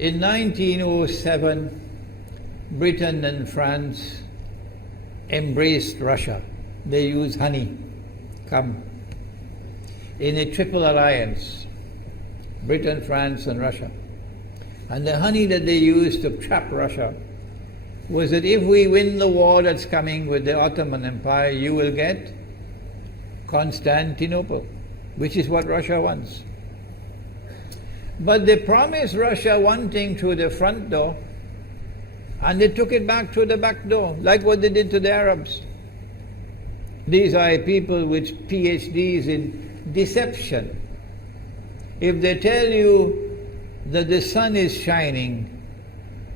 In 1907, Britain and France embraced Russia. They used honey, in a triple alliance, Britain, France and Russia. And the honey that they used to trap Russia was that if we win the war that's coming with the Ottoman Empire, you will get Constantinople, which is what Russia wants. But they promised Russia one thing through the front door, and they took it back through the back door, like what they did to the Arabs. These are people with PhDs in deception. If they tell you that the sun is shining,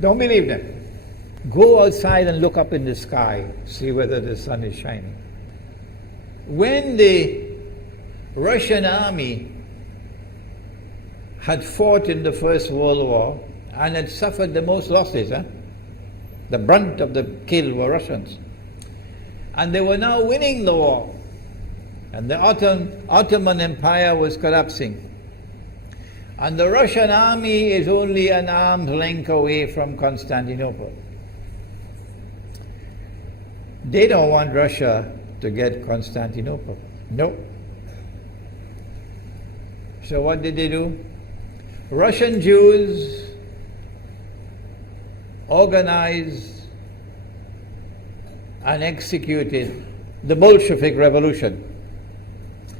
don't believe them. Go outside and look up in the sky, see whether the sun is shining. When the Russian army had fought in the First World War and had suffered the most losses, the brunt of the kill were Russians. And they were now winning the war. And the Ottoman Empire was collapsing. And the Russian army is only an arm's length away from Constantinople. They don't want Russia to get Constantinople. No. So what did they do? Russian Jews organized and executed the Bolshevik Revolution,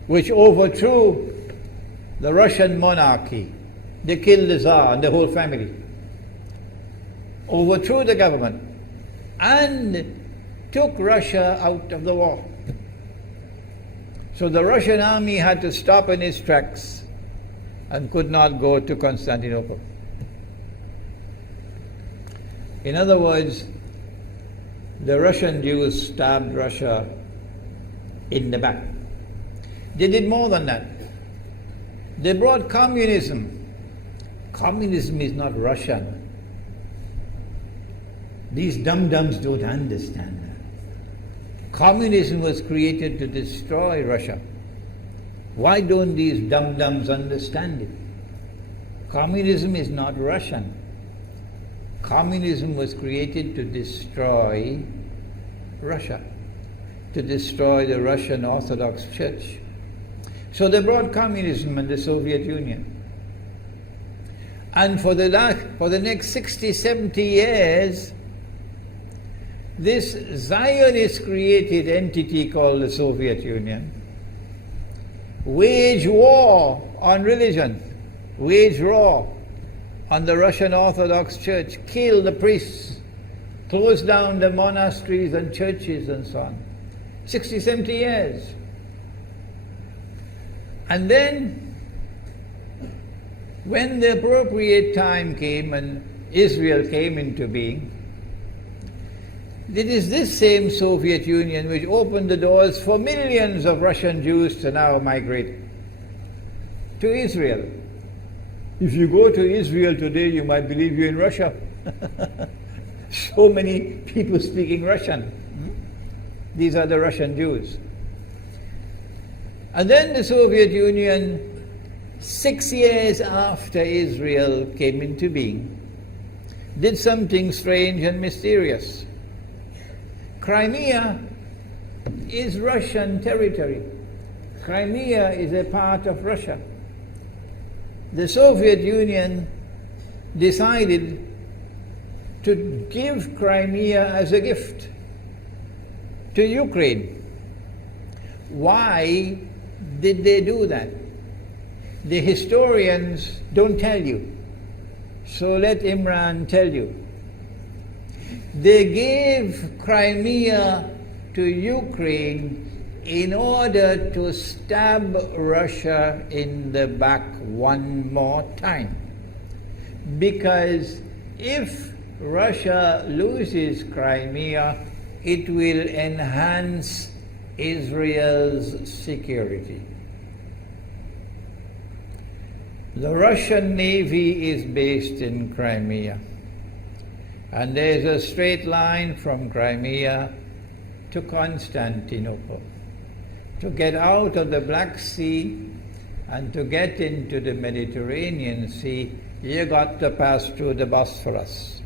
which overthrew the Russian monarchy. They killed the Tsar and the whole family, overthrew the government, and took Russia out of the war. So the Russian army had to stop in its tracks and could not go to Constantinople. In other words, the Russian Jews stabbed Russia in the back. They did more than that. They brought communism. Communism is not Russian. These dum-dums don't understand that. Communism was created to destroy Russia. Why don't these dum-dums understand it? Communism is not Russian. Communism was created to destroy Russia, to destroy the Russian Orthodox Church. So they brought communism in the Soviet Union. And for the next 60, 70 years, this Zionist-created entity called the Soviet Union waged war on religion, waged war on the Russian Orthodox Church, killed the priests, closed down the monasteries and churches and so on. 60, 70 years. And then, when the appropriate time came and Israel came into being, it is this same Soviet Union which opened the doors for millions of Russian Jews to now migrate to Israel. If you go to Israel today, you might believe you're in Russia. So many people speaking Russian. These are the Russian Jews. And then the Soviet Union, 6 years after Israel came into being, did something strange and mysterious. Crimea is Russian territory. Crimea is a part of Russia. The Soviet Union decided to give Crimea as a gift to Ukraine. Why did they do that? The historians don't tell you. So let Imran tell you. They gave Crimea to Ukraine in order to stab Russia in the back one more time. Because if Russia loses Crimea, it will enhance Israel's security. The Russian Navy is based in Crimea, and there is a straight line from Crimea to Constantinople. To get out of the Black Sea and to get into the Mediterranean Sea, you got to pass through the Bosphorus.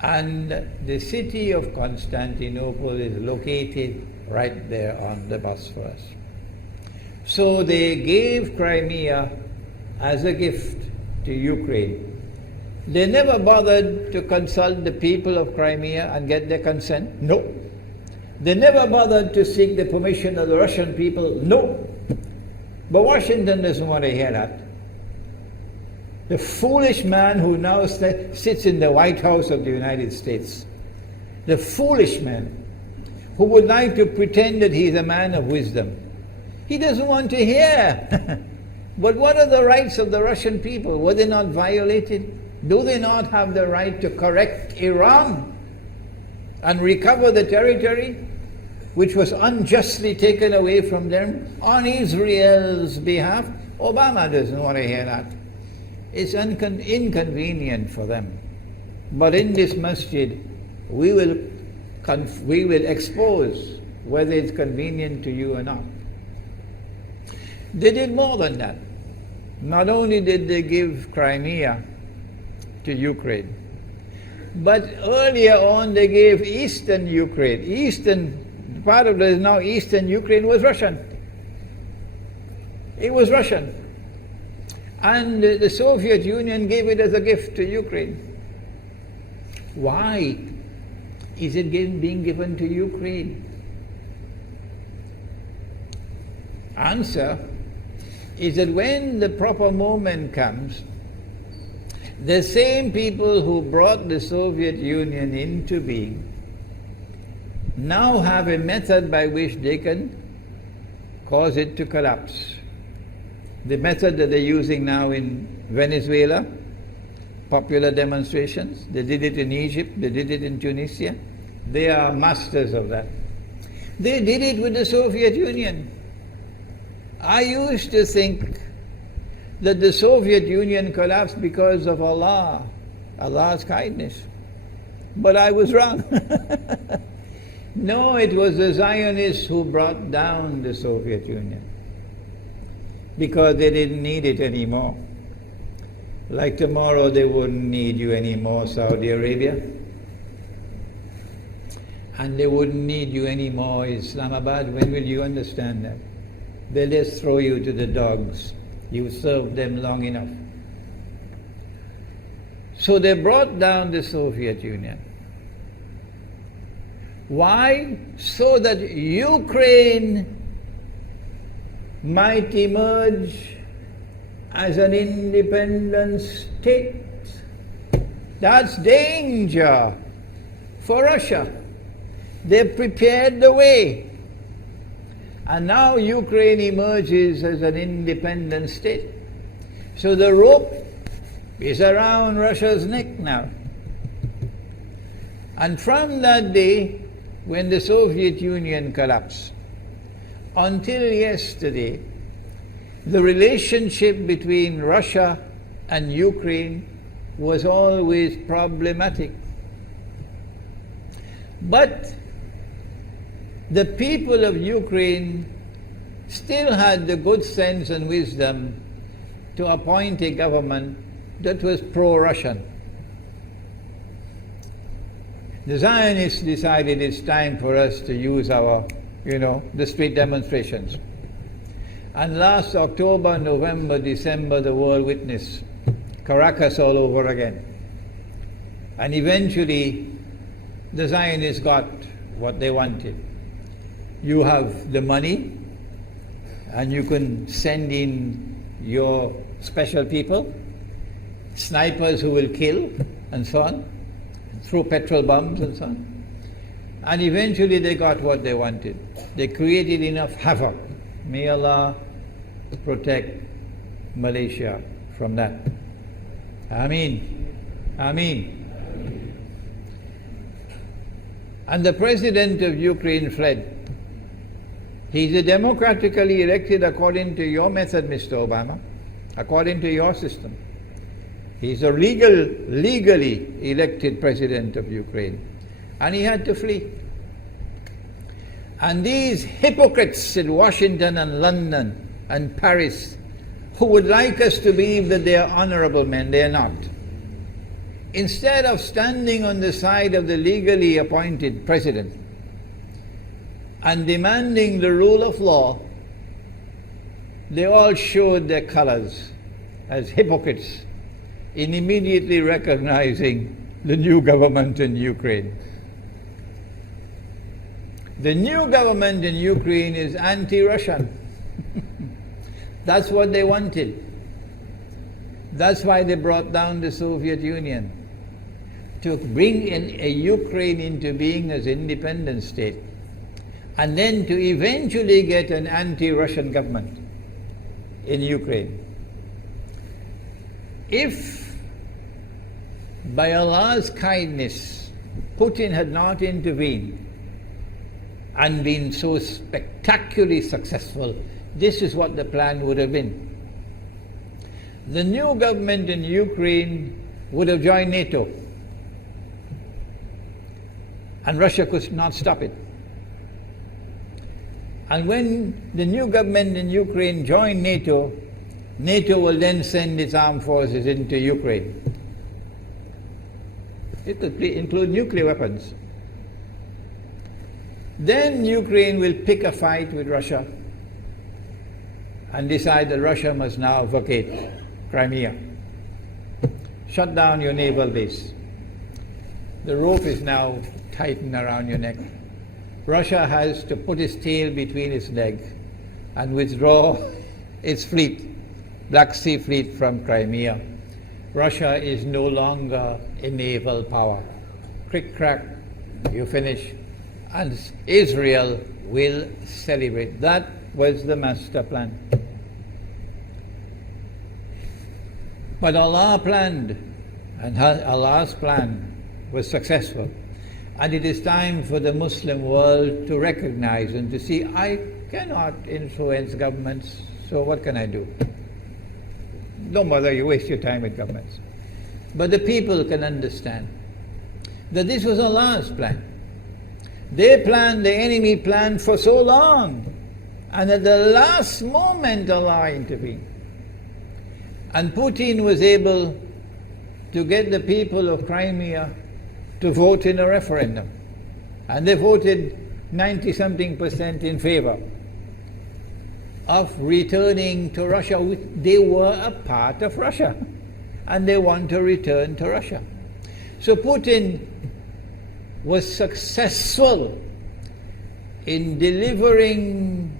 And the city of Constantinople is located right there on the Bosphorus. So they gave Crimea as a gift to Ukraine. They never bothered to consult the people of Crimea and get their consent. No. They never bothered to seek the permission of the Russian people. No. But Washington doesn't want to hear that. The foolish man who now sits in the White House of the United States, the foolish man who would like to pretend that he's a man of wisdom, he doesn't want to hear. But what are the rights of the Russian people? Were they not violated? Do they not have the right to correct Iran and recover the territory which was unjustly taken away from them on Israel's behalf? Obama doesn't want to hear that. It's inconvenient for them. But in this masjid, we will expose whether it's convenient to you or not. They did more than that. Not only did they give Crimea to Ukraine, but earlier on they gave eastern Ukraine. Eastern, part of it now eastern Ukraine was Russian. It was Russian. And the Soviet Union gave it as a gift to Ukraine. Why is it being given to Ukraine? Answer is that when the proper moment comes, the same people who brought the Soviet Union into being now have a method by which they can cause it to collapse. The method that they're using now in Venezuela, popular demonstrations, they did it in Egypt, they did it in Tunisia. They are masters of that. They did it with the Soviet Union. I used to think that the Soviet Union collapsed because of Allah's kindness. But I was wrong. No, it was the Zionists who brought down the Soviet Union because they didn't need it anymore. Like tomorrow they wouldn't need you anymore, Saudi Arabia. And they wouldn't need you anymore, Islamabad. When will you understand that? They'll just throw you to the dogs. You served them long enough. So they brought down the Soviet Union. Why? So that Ukraine might emerge as an independent state. That's danger for Russia. They've prepared the way. And now Ukraine emerges as an independent state. So the rope is around Russia's neck now. And from that day, when the Soviet Union collapsed, until yesterday, the relationship between Russia and Ukraine was always problematic. But the people of Ukraine still had the good sense and wisdom to appoint a government that was pro-Russian. The Zionists decided it's time for us to use our, the street demonstrations. And last October, November, December, the world witnessed Caracas all over again. And eventually, the Zionists got what they wanted. You have the money, and you can send in your special people, snipers who will kill, and so on, throw petrol bombs and so on. And eventually they got what they wanted. They created enough havoc. May Allah protect Malaysia from that. Ameen. Ameen. And the president of Ukraine fled. He's a democratically elected according to your method, Mr. Obama, according to your system. He's a legally elected president of Ukraine. And he had to flee. And these hypocrites in Washington and London and Paris who would like us to believe that they are honorable men. They are not. Instead of standing on the side of the legally appointed president and demanding the rule of law, they all showed their colors as hypocrites in immediately recognizing the new government in Ukraine. The new government in Ukraine is anti-Russian. That's what they wanted. That's why they brought down the Soviet Union, to bring in a Ukraine into being as independent state, and then to eventually get an anti-Russian government in Ukraine. If by Allah's kindness Putin had not intervened and been so spectacularly successful, this is what the plan would have been. The new government in Ukraine would have joined NATO, and Russia could not stop it. And when the new government in Ukraine joined NATO, NATO will then send its armed forces into Ukraine. It could include nuclear weapons. Then Ukraine will pick a fight with Russia and decide that Russia must now vacate Crimea. Shut down your naval base. The rope is now tightened around your neck. Russia has to put its tail between its legs and withdraw its fleet, Black Sea Fleet, from Crimea. Russia is no longer a naval power. Crick crack, you finish. And Israel will celebrate. That was the master plan. But Allah planned, and Allah's plan was successful. And it is time for the Muslim world to recognize and to see, I cannot influence governments, so what can I do? Don't bother, you waste your time with governments. But the people can understand that this was Allah's plan. They planned, the enemy planned for so long, and at the last moment Allah intervened. And Putin was able to get the people of Crimea to vote in a referendum. And they voted 90-something% in favor of returning to Russia. They were a part of Russia, and they want to return to Russia. So Putin was successful in delivering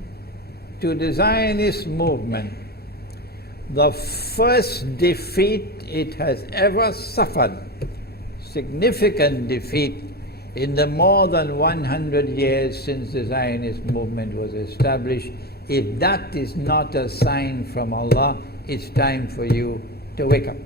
to the Zionist movement the first defeat it has ever suffered, significant defeat, in the more than 100 years since the Zionist movement was established. If that is not a sign from Allah, it's time for you to wake up.